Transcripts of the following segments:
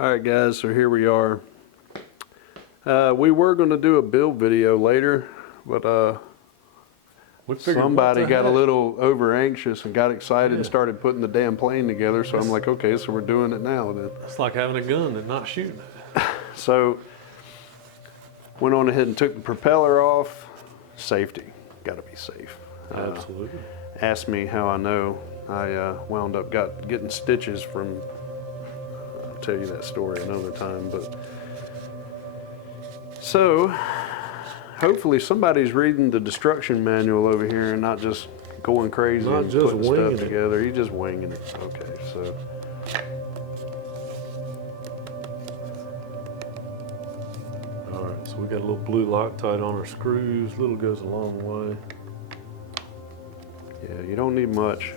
Alright guys, so here we are. We were going to do a build video later, but somebody got a little over anxious and got excited and started putting the damn plane together, so I'm like, okay, so we're doing it now then. It's like having a gun and not shooting it. So, went on ahead and took the propeller off. Safety, gotta be safe. Absolutely. Asked me how I know. I wound up getting stitches from, I'll tell you that story another time, but so hopefully somebody's reading the destruction manual over here and not just going crazy and putting stuff together. You're just winging it. Okay, so. All right, so we got a little blue Loctite on our screws. Little goes a long way. Yeah, you don't need much.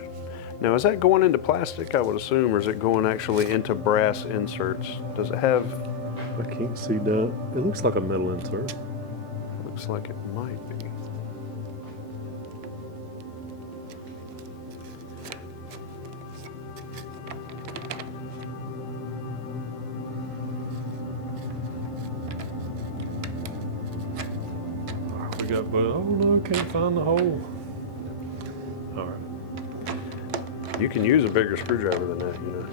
Now, is that going into plastic, I would assume, or is it going actually into brass inserts? Does it have? I can't see that. It looks like a metal insert. Looks like it might be. All right, we got, but oh no, can't find the hole. All right. You can use a bigger screwdriver than that, you know.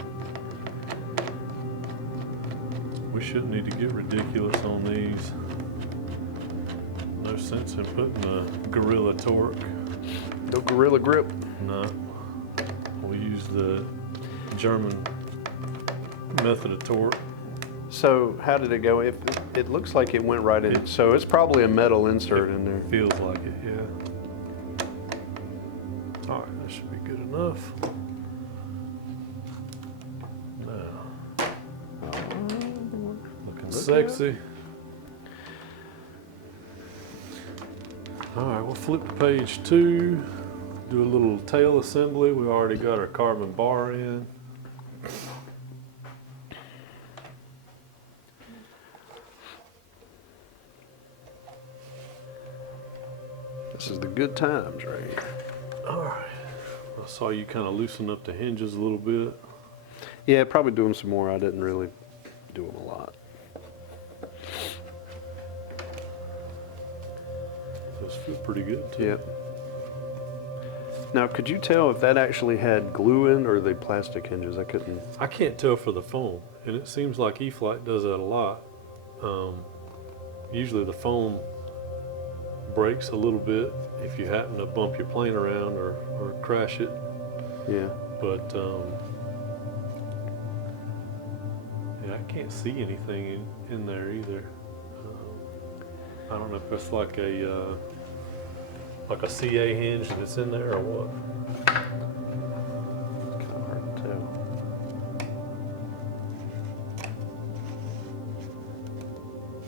We shouldn't need to get ridiculous on these. No sense in putting a Gorilla torque. No Gorilla grip? No. We'll use the German method of torque. So how did it go? It looks like it went right in. So it's probably a metal insert in there. Feels like it, yeah. All right, that should be good enough. Now, looking sexy. All right, we'll flip to page 2, do a little tail assembly. We already got our carbon bar in. This is the good times right here. All right, I saw you kind of loosen up the hinges a little bit. Yeah, probably doing some more. I didn't really do them a lot. Those feel pretty good too. Yep. Now, could you tell if that actually had glue in or are they plastic hinges? I couldn't. I can't tell for the foam, and it seems like E-Flite does that a lot. Usually the foam breaks a little bit if you happen to bump your plane around or crash it. Yeah. But yeah, I can't see anything in there either. I don't know if it's like a CA hinge that's in there or what. It's kind of hard to tell.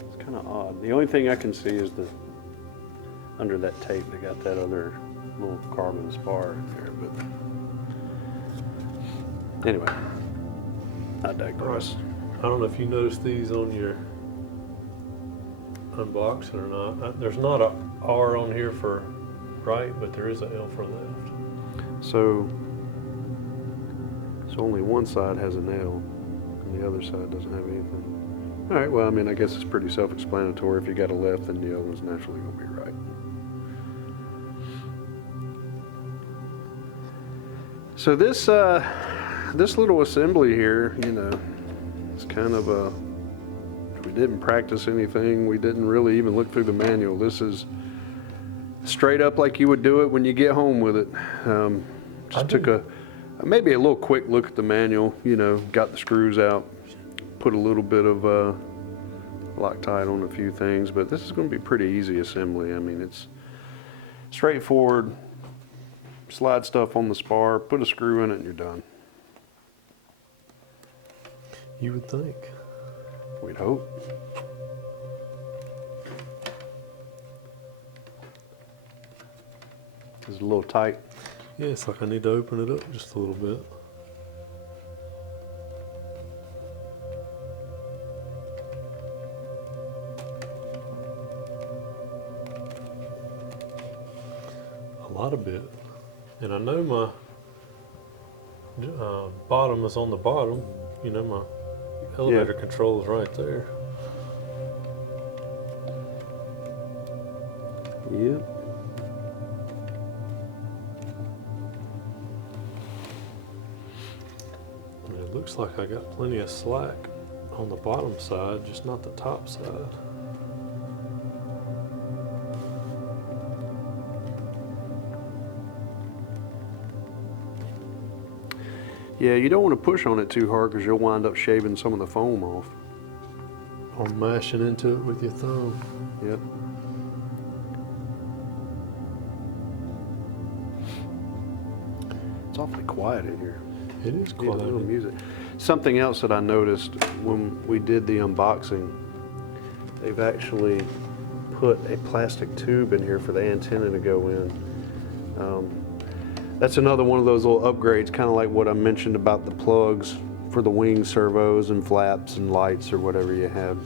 It's kind of odd. The only thing I can see is the under that tape they got that other little carbon spar in there. But anyway, I digress. I don't know if you noticed these on your unboxing or not. There's not a R on here for right, but there is a L for left. So only one side has an L, and the other side doesn't have anything. All right, well, I mean, I guess it's pretty self-explanatory. If you got a left, then the other one's naturally going to be right. So this little assembly here, you know, it's kind of a, we didn't practice anything. We didn't really even look through the manual. This is straight up like you would do it when you get home with it. Just took maybe a little quick look at the manual, you know, got the screws out, put a little bit of Loctite on a few things, but this is going to be pretty easy assembly. I mean, it's straightforward. Slide stuff on the spar, put a screw in it, and you're done. You would think. We'd hope. It's a little tight. Yeah, it's like I need to open it up just a little bit. A lot of bit. And I know my bottom is on the bottom, you know, my elevator controls right there. Yep. And it looks like I got plenty of slack on the bottom side, just not the top side. Yeah, you don't want to push on it too hard because you'll wind up shaving some of the foam off. Or mashing into it with your thumb. Yep. It's awfully quiet in here. It is Need a little quiet. music. Something else that I noticed when we did the unboxing, they've actually put a plastic tube in here for the antenna to go in. That's another one of those little upgrades, kind of like what I mentioned about the plugs for the wing servos and flaps and lights or whatever you have.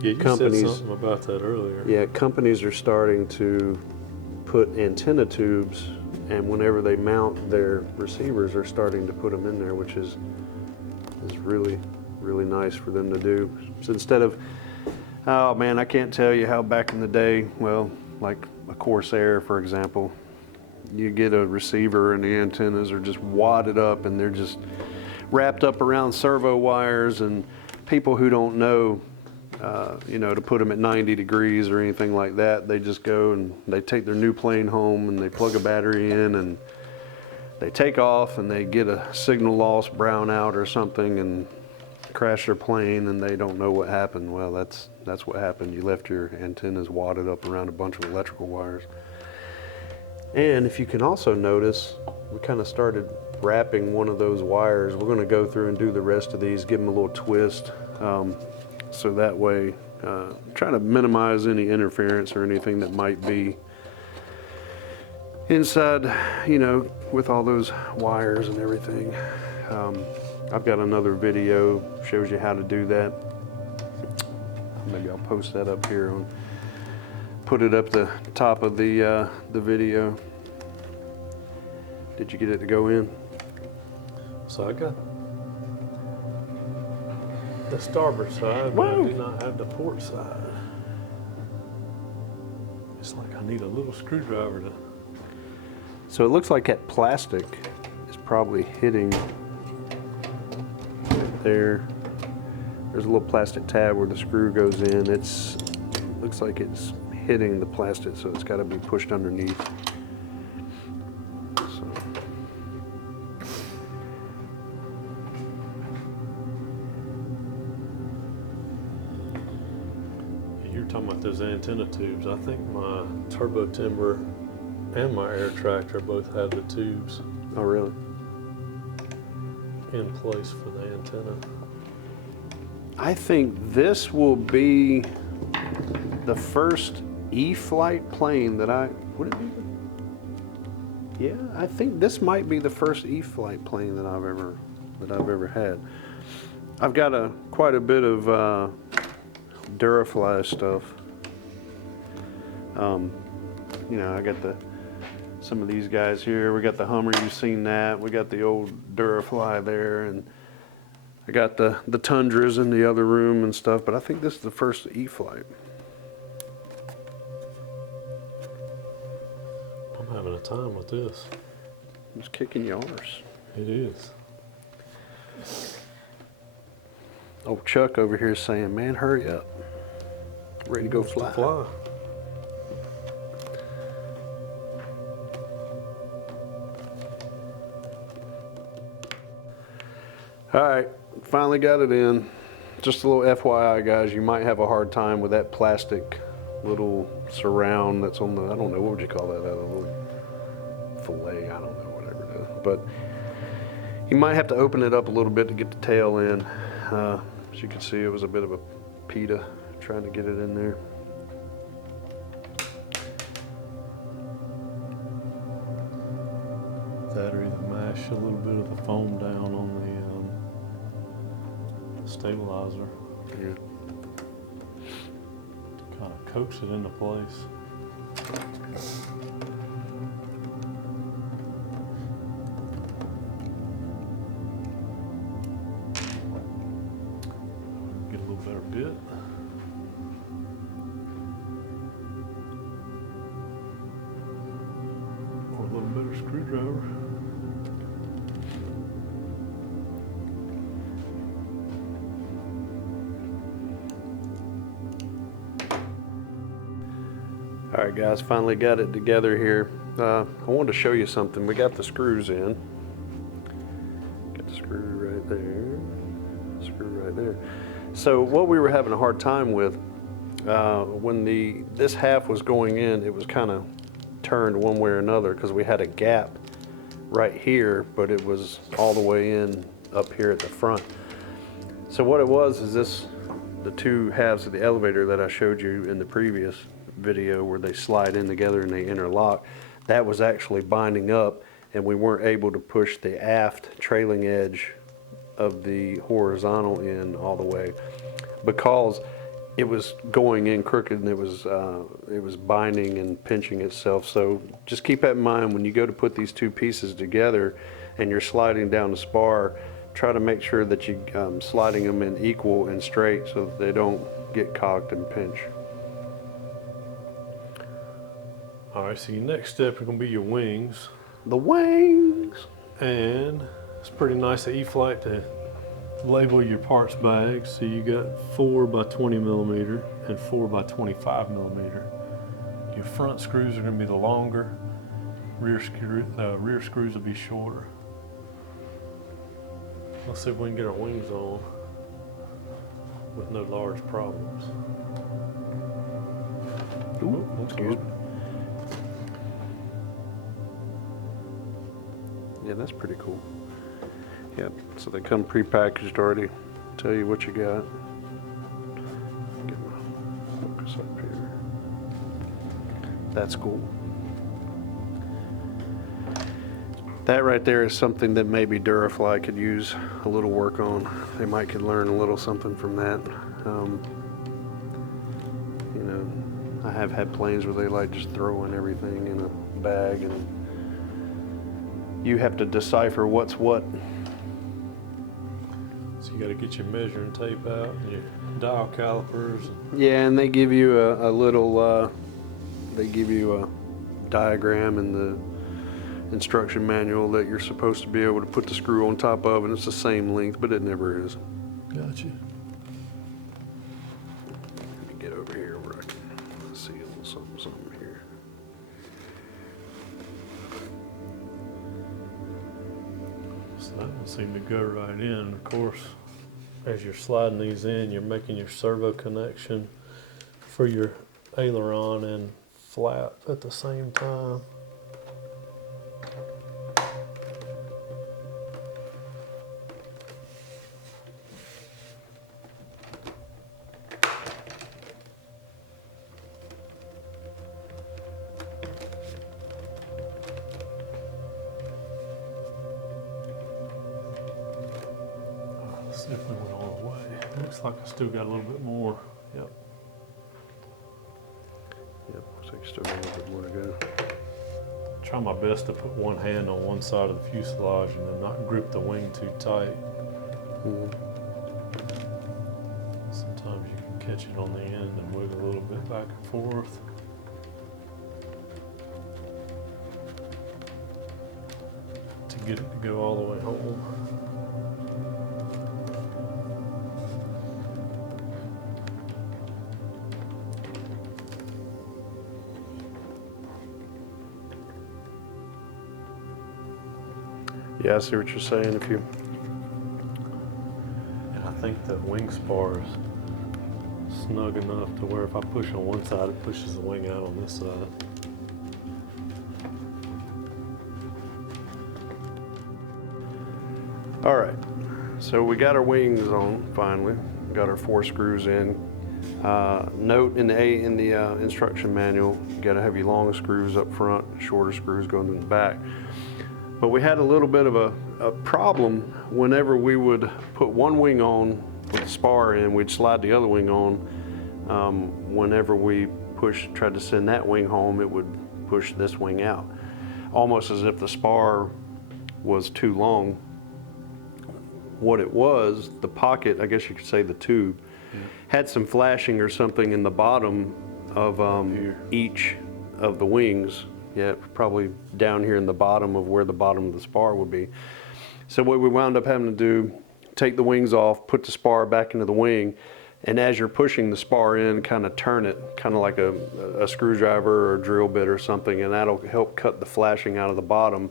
Yeah, you Companies- said something about that earlier. Yeah, companies are starting to put antenna tubes, and whenever they mount their receivers, are starting to put them in there, which is really, really nice for them to do. So instead of, oh man, I can't tell you how back in the day, well, like a Corsair, for example, you get a receiver and the antennas are just wadded up and they're just wrapped up around servo wires, and people who don't know, to put them at 90 degrees or anything like that, they just go and they take their new plane home and they plug a battery in and they take off and they get a signal loss brownout or something and crash their plane, and they don't know what happened. Well, that's what happened. You left your antennas wadded up around a bunch of electrical wires. And if you can also notice, we kind of started wrapping one of those wires. We're going to go through and do the rest of these, give them a little twist, so that way, try to minimize any interference or anything that might be inside, with all those wires and everything. I've got another video, shows you how to do that. Maybe I'll post that up here on, put it up the top of the video. Did you get it to go in? So I got the starboard side, but I Whoa. do not have the port side. It's like I need a little screwdriver to. So it looks like that plastic is probably hitting right there. There's a little plastic tab where the screw goes in. Looks like it's hitting the plastic, so it's got to be pushed underneath. So. You're talking about those antenna tubes. I think my turbo timber and my air tractor both have the tubes Oh, really? in place for the antenna. I think this will be the first E-Flite plane that would it be? Yeah, I think this might be the first E-Flite plane that I've ever had. I've got quite a bit of Durafly stuff. I got some of these guys here. We got the Hummer, you've seen that. We got the old Durafly there, and I got the Tundras in the other room and stuff, but I think this is the first E-Flite. I'm having a time with this. It's kicking your arse. It is. Oh, Chuck over here is saying, man, hurry up. Ready to go fly. All right, finally got it in. Just a little FYI, guys, you might have a hard time with that plastic little surround that's on the, I don't know, what would you call that? A little fillet, I don't know, whatever it is. But you might have to open it up a little bit to get the tail in. As you can see, it was a bit of a pita trying to get it in there. That or either mash a little bit of the foam down on the stabilizer. Yeah. Kind of coax it into place. screwdriver. All right, guys, finally got it together here. I wanted to show you something. We got the screws in. Got the screw right there, screw right there. So what we were having a hard time with, when this half was going in, it was kind of turned one way or another because we had a gap right here, but it was all the way in up here at the front. So what it was is the two halves of the elevator that I showed you in the previous video where they slide in together and they interlock, that was actually binding up, and we weren't able to push the aft trailing edge of the horizontal in all the way because it was going in crooked, and it was binding and pinching itself. So just keep that in mind when you go to put these two pieces together and you're sliding down the spar. Try to make sure that you sliding them in equal and straight so that they don't get cocked and pinch. All right, so your next step is gonna be your wings. The wings. And it's pretty nice at E-Flite to label your parts bags. So you got 4 by 20 millimeter and 4 by 25 millimeter. Your front screws are gonna be the longer, rear screws will be shorter. Let's see if we can get our wings on with no large problems. Ooh, excuse me. Yeah, that's pretty cool. Yep, so they come pre-packaged already. Tell you what you got. Get my focus up here. That's cool. That right there is something that maybe Durafly could use a little work on. They might could learn a little something from that. You know, I have had planes where they like just throwing everything in a bag, and you have to decipher what's what. So you got to get your measuring tape out and your dial calipers. Yeah, and they give you a little, they give you a diagram in the instruction manual that you're supposed to be able to put the screw on top of, and it's the same length, but it never is. Gotcha. Let me get over here where I can see a little something here. So that one seemed to go right in. Of course, as you're sliding these in, you're making your servo connection for your aileron and flap at the same time. Definitely went all the way. Looks like I still got a little bit more. Yep. Yep, looks like you still got a little bit more to go. Try my best to put one hand on one side of the fuselage and then not grip the wing too tight. Sometimes you can catch it on the end and wiggle a little bit back and forth. To get it to go all the way home. Yeah, I see what you're saying. If you, And I think the wing spar is snug enough to where if I push on one side, it pushes the wing out on this side. all right, so we got our wings on finally. We got our 4 screws in. Note in the instruction manual, you got to have your long screws up front, shorter screws going in the back. But we had a little bit of a problem whenever we would put one wing on with the spar in, we'd slide the other wing on. Whenever we tried to send that wing home, it would push this wing out, almost as if the spar was too long. What it was, the pocket, I guess you could say the tube, had some flashing or something in the bottom of each of the wings. Yeah, probably down here in the bottom of where the bottom of the spar would be. So what we wound up having to do, take the wings off, put the spar back into the wing, and as you're pushing the spar in, kind of turn it, kind of like a screwdriver or a drill bit or something, and that'll help cut the flashing out of the bottom.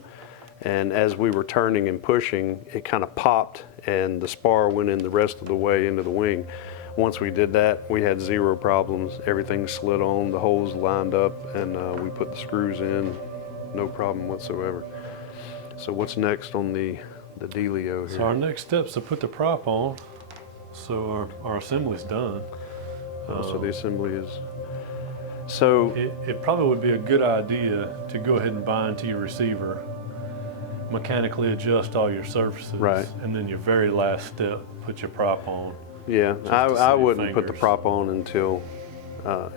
And as we were turning and pushing, it kind of popped and the spar went in the rest of the way into the wing. Once we did that, we had zero problems. Everything slid on, the holes lined up, and we put the screws in, no problem whatsoever. So what's next on the dealio here? So our next step is to put the prop on. So our assembly's done. So the assembly is, so it probably would be a good idea to go ahead and bind to your receiver, mechanically adjust all your surfaces, Right. and then your very last step, put your prop on. yeah, Just to I save wouldn't put the fingers. prop on until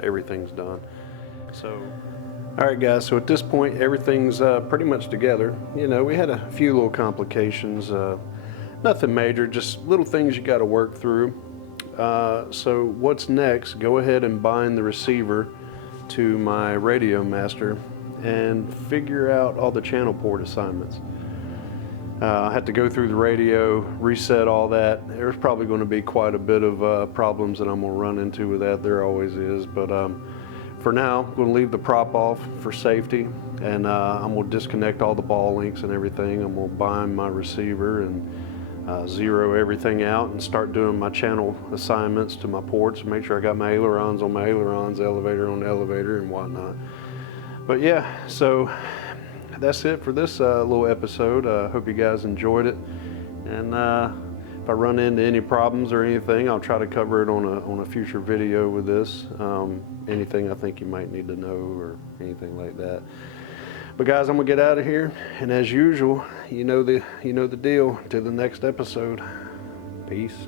everything's done. So, all right guys, so at this point everything's pretty much together. You know, we had a few little complications, nothing major, just little things you got to work through. So what's next, go ahead and bind the receiver to my Radio Master and figure out all the channel port assignments. I had to go through the radio, reset all that. There's probably going to be quite a bit of problems that I'm going to run into with that. There always is. But for now, I'm going to leave the prop off for safety. And I'm going to disconnect all the ball links and everything. I'm going to bind my receiver and zero everything out and start doing my channel assignments to my ports. Make sure I got my ailerons on my ailerons, elevator on the elevator, and whatnot. But yeah, so that's it for this little episode. Hope you guys enjoyed it, and if I run into any problems or anything, I'll try to cover it on a future video with this. Anything I think you might need to know or anything like that. But guys, I'm gonna get out of here, and as usual, you know the deal. To the next episode. Peace.